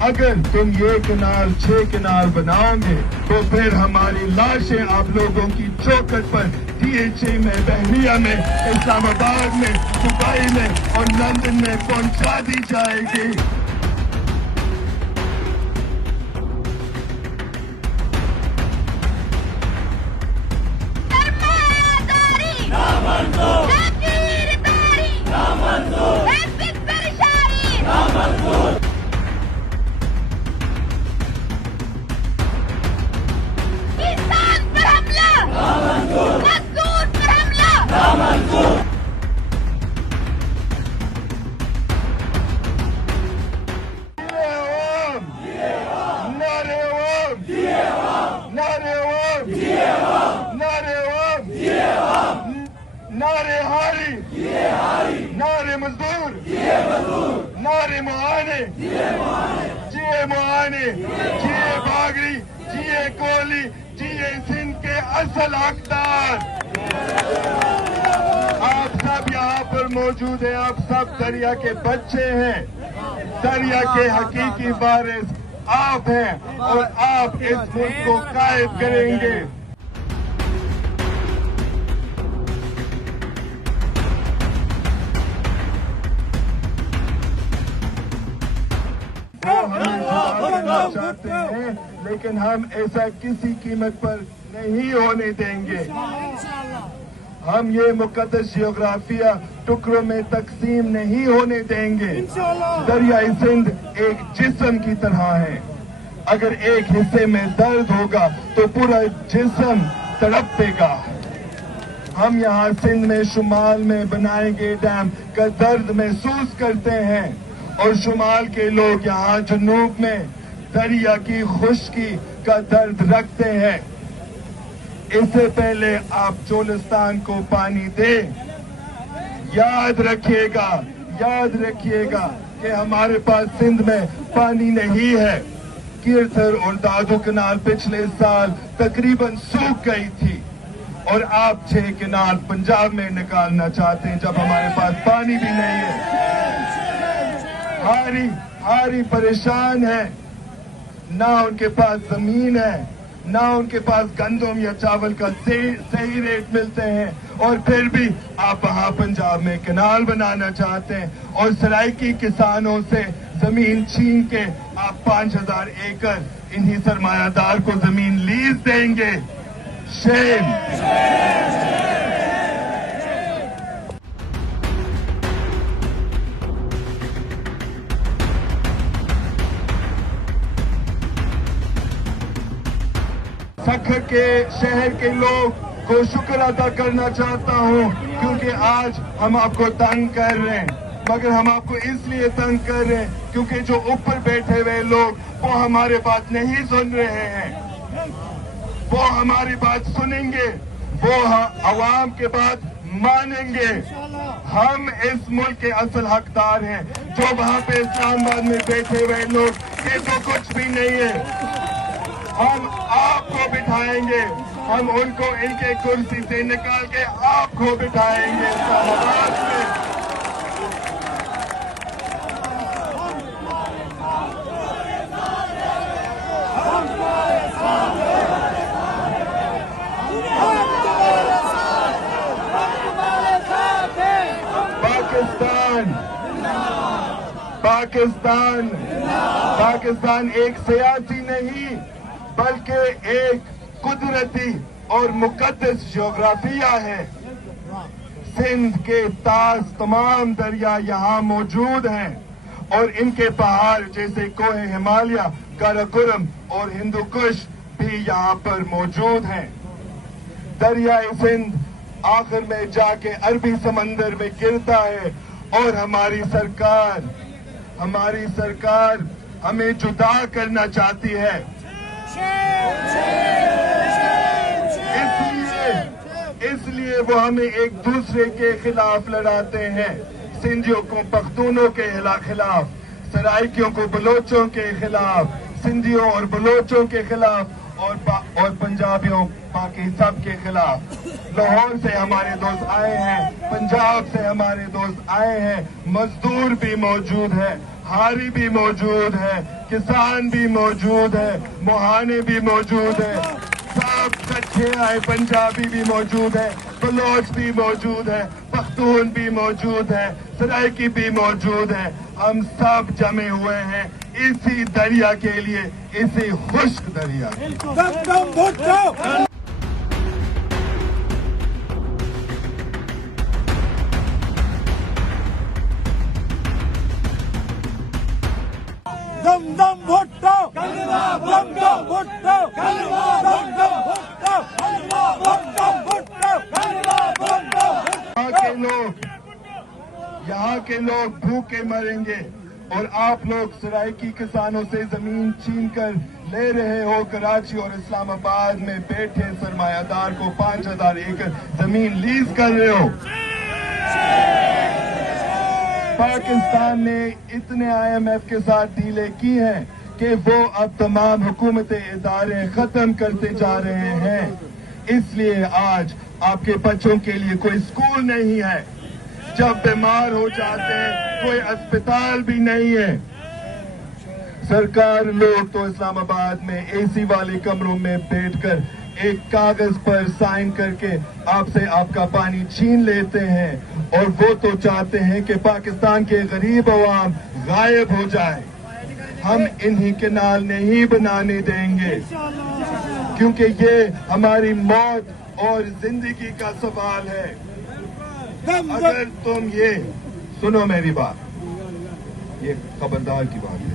अगर तुम ये किनार 6 किनार बनाओगे तो फिर हमारी लाशें आप लोगों की चौखट पर DHA में, बहरिया में, इस्लामाबाद में, दुबई में और लंदन में पहुंचा दी जाएगी। नारे हारी, नारे मजदूर, नारे मुआने, जिए मुआने, जिए बागड़ी, जिए कोहली, जिए सिंध के असल हकदार। आप सब यहाँ पर मौजूद हैं, आप सब दरिया के बच्चे हैं, दरिया के हकीकी वारिस आप हैं और आप इस मुल्क को कायम करेंगे। चाहते हैं, लेकिन हम ऐसा किसी कीमत पर नहीं होने देंगे। हम ये मुकद्दस जियोग्राफिया टुकड़ों में तकसीम नहीं होने देंगे। दरियाई सिंध एक जिस्म की तरह है, अगर एक हिस्से में दर्द होगा तो पूरा जिस्म तड़पेगा। हम यहाँ सिंध में शुमाल में बनाएंगे डैम का दर्द महसूस करते हैं और शुमाल के लोग यहाँ जनूब में दरिया की खुश्की का दर्द रखते हैं। इससे पहले आप चोलिस्तान को पानी दें। याद रखिएगा कि हमारे पास सिंध में पानी नहीं है। कीरथर और दादू कनाल पिछले साल तकरीबन सूख गई थी और आप 6 कनाल पंजाब में निकालना चाहते हैं जब हमारे पास पानी भी नहीं है। हारी परेशान है, ना उनके पास जमीन है, ना उनके पास गंदम या चावल का सही रेट मिलते हैं और फिर भी आप वहाँ पंजाब में कनाल बनाना चाहते हैं और सराइकी किसानों से जमीन छीन के आप 5000 एकड़ इन्हीं सरमायादार को जमीन लीज देंगे। शेम। सखर के शहर के लोग को शुक्र अदा करना चाहता हूँ क्योंकि आज हम आपको तंग कर रहे हैं, मगर हम आपको इसलिए तंग कर रहे हैं क्योंकि जो ऊपर बैठे हुए लोग वो हमारे बात नहीं सुन रहे हैं। वो हमारी बात सुनेंगे, वो अवाम के बात मानेंगे। हम इस मुल्क के असल हकदार हैं। जो वहाँ पे इस्लामाबाद में बैठे हुए लोग ये तो कुछ भी नहीं है। हम आपको बिठाएंगे, हम उनको इनके कुर्सी से निकाल के आपको बिठाएंगे इस्लामाबाद में। पाकिस्तान एक सियासी नहीं बल्कि एक कुदरती और मुकद्दस जियोग्राफिया है। सिंध के ताज तमाम दरिया यहाँ मौजूद हैं और इनके पहाड़ जैसे कोहे हिमालय, काराकोरम और हिंदू कुश भी यहाँ पर मौजूद हैं। दरियाई सिंध आखिर में जाके अरबी समंदर में गिरता है और हमारी सरकार हमें जुदा करना चाहती है। इसलिए वो हमें एक दूसरे के खिलाफ लड़ाते हैं। सिंधियों को पख्तूनों के खिलाफ, सराइकियों को बलोचों के खिलाफ, सिंधियों और बलोचों के खिलाफ और पंजाबियों बाकी सब के खिलाफ। लाहौर से हमारे दोस्त आए हैं, पंजाब से हमारे दोस्त आए हैं, मजदूर भी मौजूद है, हारी भी मौजूद है, किसान भी मौजूद है, मोहाने भी मौजूद है, सब कच्चे आए पंजाबी भी मौजूद है, बलोच भी मौजूद है, पख्तून भी मौजूद है, सराइकी भी मौजूद है। हम सब जमे हुए हैं इसी दरिया के लिए, इसी खुश्क दरिया के लिए। दम दम भुट्टो दम दम भुट्टो यहाँ के लोग भूखे मरेंगे और आप लोग सराइकी किसानों से जमीन छीन कर ले रहे हो। कराची और इस्लामाबाद में बैठे सरमायादार को 5000 एकड़ जमीन लीज कर रहे हो। पाकिस्तान ने इतने IMF के साथ डीलें की हैं कि वो अब तमाम हुकूमती इदारे खत्म करते जा रहे हैं। इसलिए आज आपके बच्चों के लिए कोई स्कूल नहीं है, जब बीमार हो जाते हैं कोई अस्पताल भी नहीं है। सरकार लोग तो इस्लामाबाद में AC वाले कमरों में बैठकर एक कागज पर साइन करके आपसे आपका पानी छीन लेते हैं और वो तो चाहते हैं कि पाकिस्तान के गरीब अवाम गायब हो जाए। हम इन्हीं कैनाल नहीं बनाने देंगे, क्योंकि ये हमारी मौत और जिंदगी का सवाल है। अगर तुम ये सुनो मेरी बात, ये खबरदार की बात है।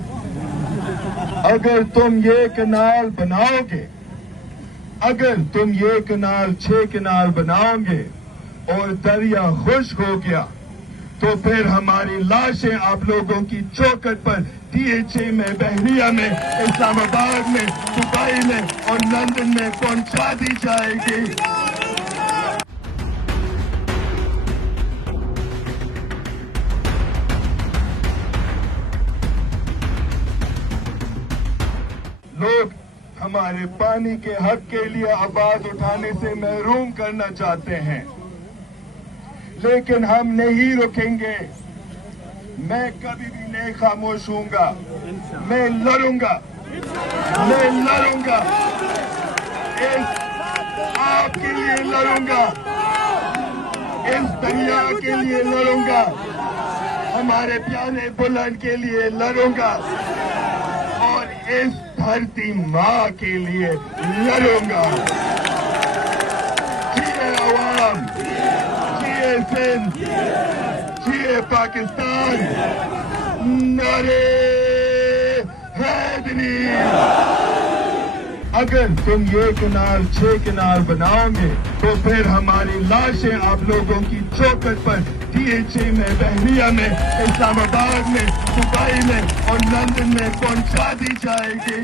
अगर तुम ये कैनाल बनाओगे, अगर तुम ये कैनाल 6 कैनाल बनाओगे और दरिया खुश्क हो गया, तो फिर हमारी लाशें आप लोगों की चौखट पर DHA में, बहरिया में, इस्लामाबाद में, दुबई में और लंदन में पहुंचा दी जाएगी। लोग हमारे पानी के हक के लिए आवाज उठाने से महरूम करना चाहते हैं, लेकिन हम नहीं रुकेंगे। मैं कभी भी नहीं खामोश हूँगा, मैं लड़ूंगा, मैं लड़ूंगा, इस आपके लिए लड़ूंगा, इस दरिया के लिए लड़ूंगा, हमारे प्यारे बुलंद के लिए लड़ूंगा और इस धरती माँ के लिए लड़ूंगा। जिए अवाम, जिए सिंध, जिए पाकिस्तान, नारे हैदरी। अगर तुम ये कैनाल 6 कैनाल बनाओगे, तो फिर हमारी लाशें आप लोगों की चौखट पर DHA में, बहरिया में, इस्लामाबाद में, दुबई में और लंदन में पहुंचा दी जाएगी।